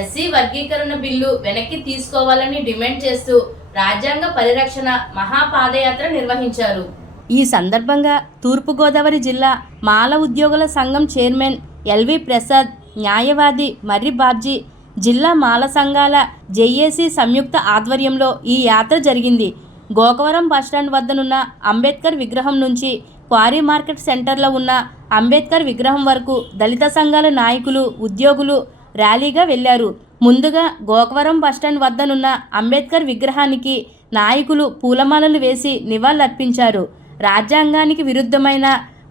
SC వర్గీకరణ bill వెనక్కి తీసుకోవాలని డిమాండ్ చేస్తూ రాజ్యాంగ పరిరక్షణ మహాపాదయాత్ర నిర్వహించారు. ఈ సందర్భంగా తూర్పుగోదావరి జిల్లా మాల ఉద్యోగుల సంఘం చైర్మన్ ఎల్వి ప్రసాద్, న్యాయవాది మర్రి బాబ్జీ, జిల్లా మాల సంఘాల జేఏసీ సంయుక్త ఆధ్వర్యంలో ఈ యాత్ర జరిగింది. గోకవరం బస్టాండ్ వద్దనున్న అంబేద్కర్ విగ్రహం నుంచి క్వారీ మార్కెట్ సెంటర్లో ఉన్న అంబేద్కర్ విగ్రహం వరకు దళిత సంఘాల నాయకులు, ఉద్యోగులు ర్యాలీగా వెళ్లారు. ముందుగా గోకవరం బస్టాండ్ వద్దనున్న అంబేద్కర్ విగ్రహానికి నాయకులు పూలమాలలు వేసి నివాళులర్పించారు. రాజ్యాంగానికి విరుద్ధమైన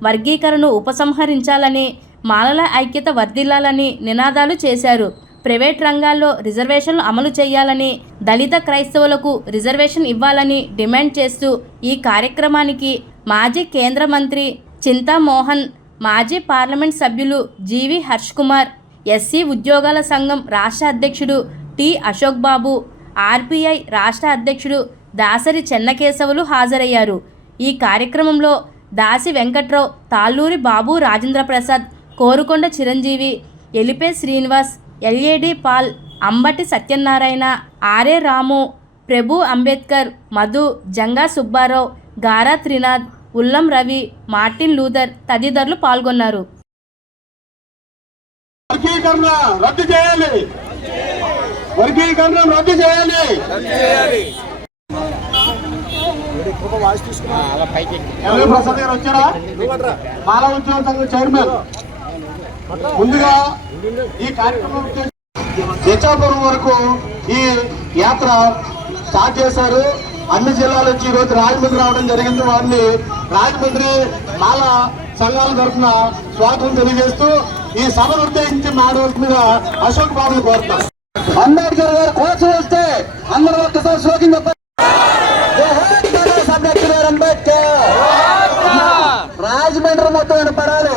వర్గీకరణను ఉపసంహరించాలని, మాలల ఐక్యత వర్ధిల్లాలని నినాదాలు చేశారు. ప్రైవేట్ రంగాల్లో రిజర్వేషన్లు అమలు చేయాలని, దళిత క్రైస్తవులకు రిజర్వేషన్ ఇవ్వాలని డిమాండ్ చేస్తూ ఈ కార్యక్రమానికి మాజీ కేంద్ర మంత్రి చింతామోహన్, మాజీ పార్లమెంట్ సభ్యులు జీవి హర్ష్ కుమార్, ఎస్సీ ఉద్యోగాల సంఘం రాష్ట్ర అధ్యక్షుడు టి అశోక్ బాబు, ఆర్పిఐ రాష్ట్ర అధ్యక్షుడు దాసరి చెన్నకేశవులు హాజరయ్యారు. ఈ కార్యక్రమంలో Dasi Venkatrao, Talluri Babu Rajendra Prasad, Korukonda Chiranjeevi, Elipe Srinivas, L A D Paul, Ambati Satyanarayana, R A Ramu, Prabhu Ambedkar, Madhu, Janga Subbarao, Gara Trinath, Ullam Ravi, Martin Luther తదితరులు పాల్గొన్నారు. వర్గీకరణ రద్దు చేయాలి, వర్గీకరణ రద్దు చేయాలి. ఎల్వి ప్రసాద్ గారు వచ్చారా? మాల ఉద్యోగ సంఘం చైర్మన్. ముందుగా ఈ కార్యక్రమం ఇచ్చాపురం వరకు ఈ యాత్ర స్టార్ట్ చేశారు. అన్ని జిల్లాల నుంచి ఈరోజు రాజమండ్రి రావడం జరిగింది. వారిని రాజమండ్రి మాల సంఘాల తరఫున స్వాగతం తెలియజేస్తూ ఈ సభను ఉద్దేశించి మాట్లాడుతున్నగా అశోక్ బాబుని కోరుతాం. అంబేద్కర్ గారు కోసం వస్తే అందరూ ఒక్కసారి శ్లోకం చెప్పారు. రాజమండ్రి మొత్తం వినపడాలి.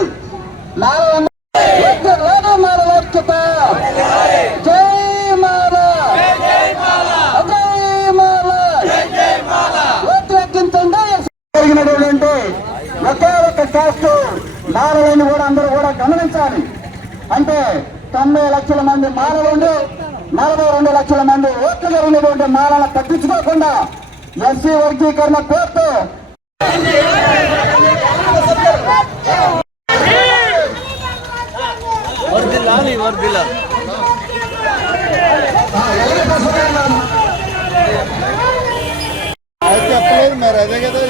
జరిగినటువంటి ఒకే ఒక కాస్ట్ మాలలను కూడా అందరూ కూడా గమనించాలి. అంటే 90 లక్షల మంది మాలలు ఉండి 42 లక్షల మంది ఓట్లు జరిగినటువంటి మాలలను పట్టించుకోకుండా ఎస్సీ వర్గీకరణ కోర్టు చెప్పలేదు మరి. అదే కదా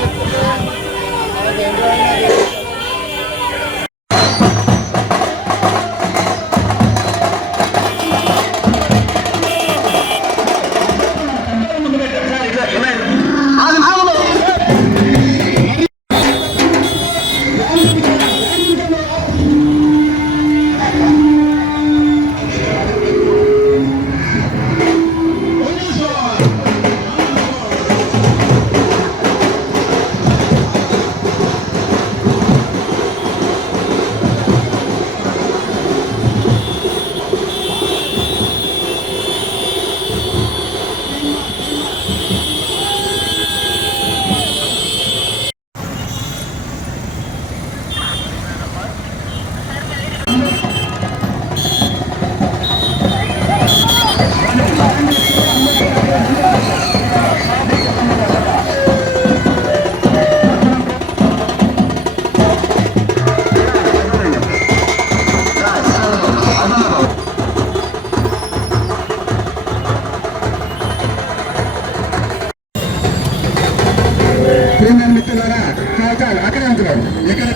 అక్కడే ఉంటున్నారు. ఎక్కడ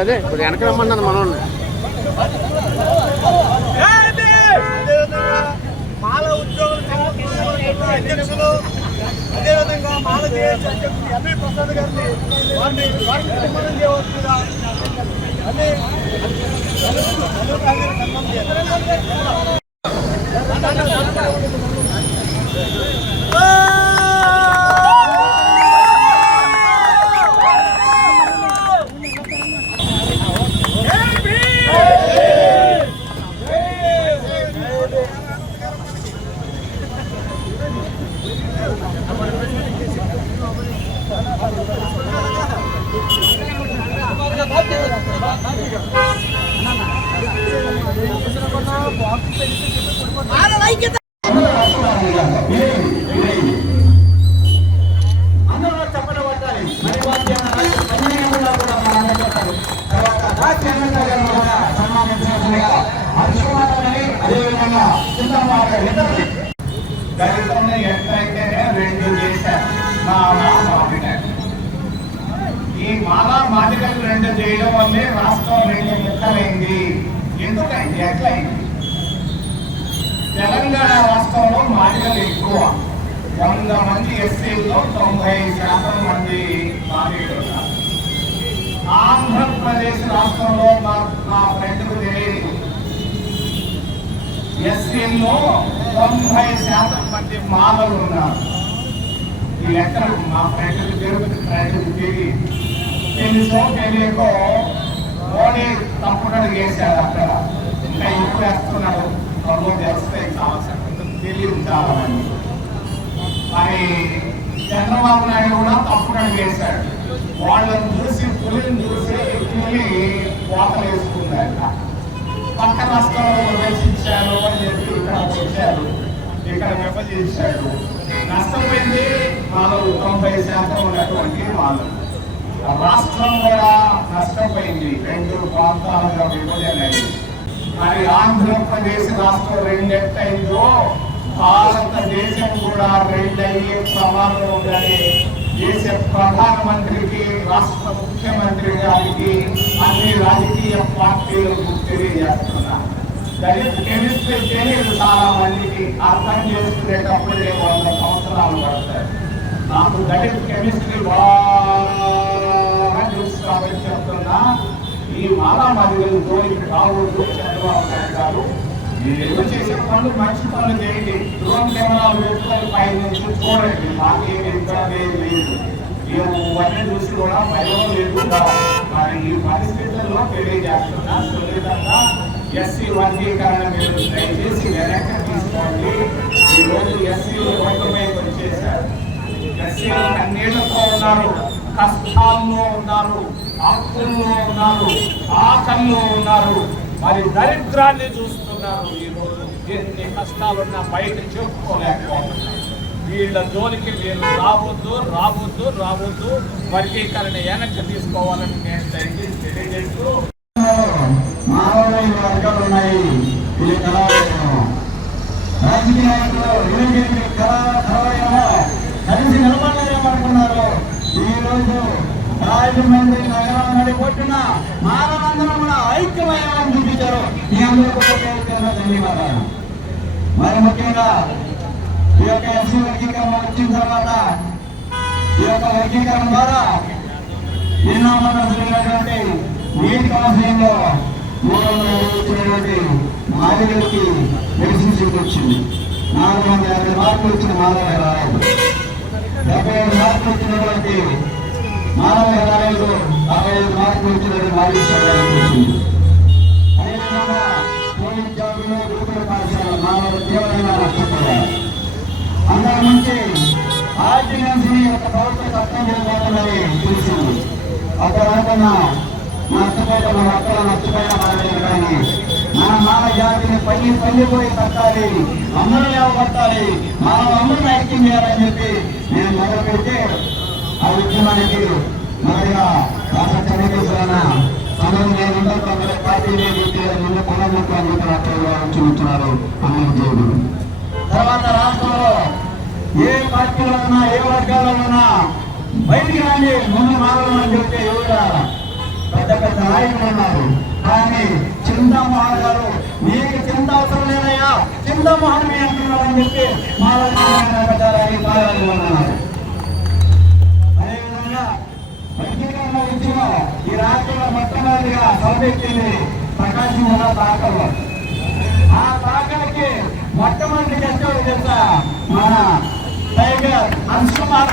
అదే ఇప్పుడు వెనక రమ్మన్నాను మనోడిని. మాల ఉద్యోగుల అధ్యక్షులు, అదేవిధంగా మాల జేఏసీ అధ్యక్షులు ఎల్వి ప్రసాద్ గారిని వారిని సన్మానం చేయవలసిందిగా అందరూ చెప్పడం పట్టాలి. మరి పన్నెండుగా కూడా మన చెప్పాలి. తర్వాత రాజ్యాంగ కూడా సన్మానించినట్లుగా హర్షమానని అదేవిధంగా దళితులను ఎట్లయితేనే రెండు చేశారు ఈ మాలా మాదిగలు రెండు చేయడం వల్లే రాష్ట్రం రెండు ముక్కలైంది. ఎందుకైంది? ఎట్లయింది? తెలంగాణ రాష్ట్రంలో మాదిగలు ఎక్కువ, 100 మంది ఎస్సీల్లో 90% మంది మాదిగలు. ఆంధ్రప్రదేశ్ రాష్ట్రంలో మా ఫ్రెండ్కు తెలియదు, ఎస్సీల్లో 90% మంది మాలలు ఉన్నారు. ఈ లెక్కలు మా ఫ్రెండ్కి తెలియదు. తెలుసో తెలియకో మోడీ తప్పుడని వేశాడు అక్కడ, ఇంకా ఎక్కువ వేస్తున్నాడు. త్వరలో చేస్తే కావాల్సిన తెలియదు చాలా మంది. మరి చంద్రబాబు నాయుడు కూడా తప్పుడని వేశాడు. వాళ్ళని చూసి పులిని చూసి పులి కోతలు వేసుకున్నారట. పక్క రాష్ట్రంలో విభజించారు అని చెప్పి ఇక్కడ వచ్చారు, ఇక్కడ విభజించాడు. నష్టపోయింది వాళ్ళు 90% ఉన్నటువంటి వాళ్ళు. రాష్ట్రం కూడా నష్టపోయింది, 2 ప్రాంతాలుగా విభజనైంది. మరి ఆంధ్రప్రదేశ్ రాష్ట్రం రెండెట్టయిందో భారతదేశం కూడా రెండయ్యే ప్రమాదం ఉందని దేశ ప్రధానమంత్రికి, రాష్ట్ర ముఖ్యమంత్రి గారికి, అన్ని రాజకీయ పార్టీలకు తెలియజేస్తున్నారు. దళిత కెమిస్ట్రీ తెలియదు చాలా మందికి, అర్థం చేసుకునేటప్పుడే 100 సంవత్సరాలు పడతాయి. నాకు దళిత కెమిస్ట్రీ బాగా తెలుసు కాబట్టి చెప్తున్నా, ఈ మాలామాదిగలు జోలికి రావద్దు. చంద్రబాబు నాయుడు గారు మీరు చేసే పనులు మంచి పనులు చేయండి. డ్రోన్ కెమెరాలు పెట్టుకొని పై నుంచి చూడండి, మాకేమి ఇబ్బంది లేదు. ఇవన్నీ చూసి కూడా భయం లేదు. మరి ఈ పరిస్థితుల్లో తెలియజేస్తున్నా, సున్నితంగా ఎస్సీ వర్గీకరణ మీరు దయచేసి వెనక్కి తీసుకోండి. ఈరోజు ఎస్సీలు రోడ్డు మీద వచ్చేసారు. ఎస్సీలు కన్నీళ్లతో ఉన్నారు, కష్టాల్లో ఉన్నారు, ఆకుల్లో ఉన్నారు, ఆకల్లో ఉన్నారు, మరి దరిద్రాన్ని చూస్తున్నారు. ఈరోజు ఎన్ని కష్టాలున్నా బయట చెప్పుకోలేకపోతున్నారు. వీళ్ళ జోలికి మీరు రావద్దు, రావద్దు, రావద్దు. వర్గీకరణ వెనక్కి తీసుకోవాలని నేను దయచేసి తెలియజేస్తూ, మానవ వర్గాలు ఉన్నాయి. రాజకీయ కలిసి నిలబడలేమనుకున్నారు. ఈ రోజు రాజమండ్రి నగరం నడిపొట్టిన మానవందరం కూడా ఐక్యమయ్యాలని చూపించారు. మీ అందరికీ ధన్యవాదాలు. మరి ముఖ్యంగా ఈ యొక్క ఎస్సీ వర్గీకరణ వచ్చిన తర్వాత ఈ యొక్క వర్గీకరణ ద్వారా ఎన్నో మనం జరిగినటువంటి నీటి కౌన్సిలింగ్ లో 300 మాదిగలకి మెడిసిన్ సీట్ వచ్చింది. 450 మార్కులు వచ్చిన మాదిగ రాలేదు. 75 మార్కులు వచ్చినటువంటి మానవ రాలేదు. 65 మార్కులు వచ్చినటువంటి మాదిగ వచ్చింది. అదేవిధంగా పోలీస్ జాబుల్లో గురుకుల పాఠశాల మానవ తీవ్రంగా నష్టపోయారు. అందరి నుంచి ఆర్డినెన్స్ యొక్క ప్రభుత్వ చట్టం చేయబోతుందని తెలిసింది. అక్కడ అనుకున్న నష్టపోతే మన అక్కడ నష్టపోయినా మనలేదు, కానీ మన మానవ జాతిని పల్లిపోయి కట్టాలి, అందరూ లేవబట్టాలి, మనం అందరూ ఐక్యం చేయాలని చెప్పి నేను మొదలు పెడితే ఆ ఉద్యమానికి మొదటిగా రాష్ట్ర చంద్రకేశ్వరన్న సమయం లేకుండా కొందరు పార్టీ ముందు కొనముఖంగా చూస్తున్నారు అమలు. తర్వాత రాష్ట్రంలో ఏ పార్టీలో ఉన్నా, ఏ వర్గాల్లో ఉన్నా బయటికి రాని ముందు మారమని చెప్పి ఎవరు పెద్ద పెద్ద నాయకులు ఉన్నారు. కానీ చింతామోహన్ గారు నీకు చింత అవసరం లేదయ్యా, చింతామోహన్ మీ అంటున్నారని చెప్పి ఉన్నారు. అదేవిధంగా వర్గీకరణ ఉద్యమం ఈ రాష్ట్రంలో మొట్టమొదటిగా సభెట్టింది ప్రకాశం ఉన్న తాకలు. ఆ తాకలకి మొట్టమొదటి కష్టం తెలుసా, మన టైగర్ హర్షకుమార్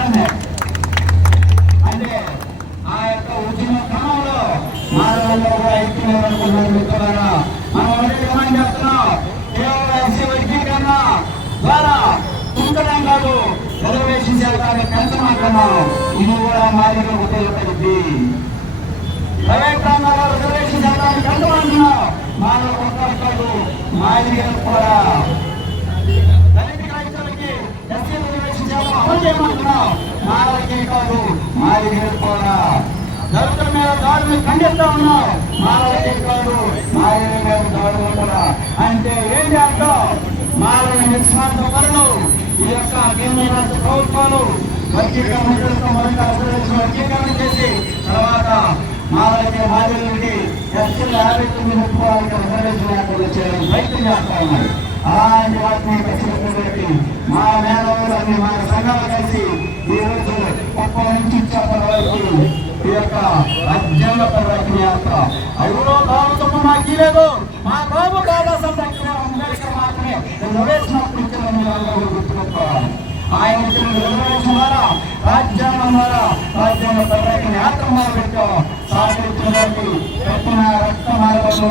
అంటే ఆ యొక్క ఉద్యమ క్రమంలో మానవుల్లో కూడా ఐక్యమనుకున్నారు. మిత్రులారా, మనం ఒకటి డిమాండ్ చేస్తున్నాం, కేవలం ఎస్సీ వర్గీకరణ ద్వారా తుంచడం కాదు, రిజర్వేషన్ శాతాన్ని పెంచమంటున్నాం. ఇది కూడా మాదిగా ఉపయోగపడింది. ప్రైవేట్ రంగంలో రిజర్వేషన్ మాదిగలు కూడా దళిత రైతులకి ఎస్సీ రిజర్వేషన్ చేయడం అమలు చేయమంటున్నాం. మాలకే కాదు మాదిగలు కూడా దళితుల మీద దాడులు ఖండిస్తా ఉన్నాం. మాలకే కాదు మాదిగల మీద దాడులు కూడా. అంటే ఏంటి అర్థం? మాలల నిస్వార్థ పనులు ఈ యొక్క కేంద్ర రాష్ట్ర ప్రభుత్వాలు వర్గీకరణ వర్గీకరణ చేసి తర్వాత మాలకి మాదిగలకి ఎస్సీలు 59 ముఖ్యవాళ్ళకి రిజర్వేషన్ ఏర్పాటు చేయడం ప్రయత్నం చేస్తా ఉన్నాయి. అలాంటి వాటిని ప్రశ్నించబెట్టి మా మేధావులని మా సంఘాలు కలిసి ఈ రోజు ఒక్క నుంచి చెప్పడం వరకు ఈ యొక్క రాజ్యాంగ పరిరక్షణ యాత్ర ఎవరో బాబు మాకు లేదు. మా బాబు బాబాసాహెబ్ అంబేద్కర్ మాత్రమే రిజర్వేషన్ ఇచ్చిన గుర్తుపెట్టుకోవాలి. ఆయన ఇచ్చిన రిజర్వేషన్ ద్వారా రాజ్యాంగం ద్వారా రాజ్యాంగ పరిరక్షణ యాత్ర మొదలుపెట్టాం. సహకరించడానికి పెట్టిన రక్త మార్గంలో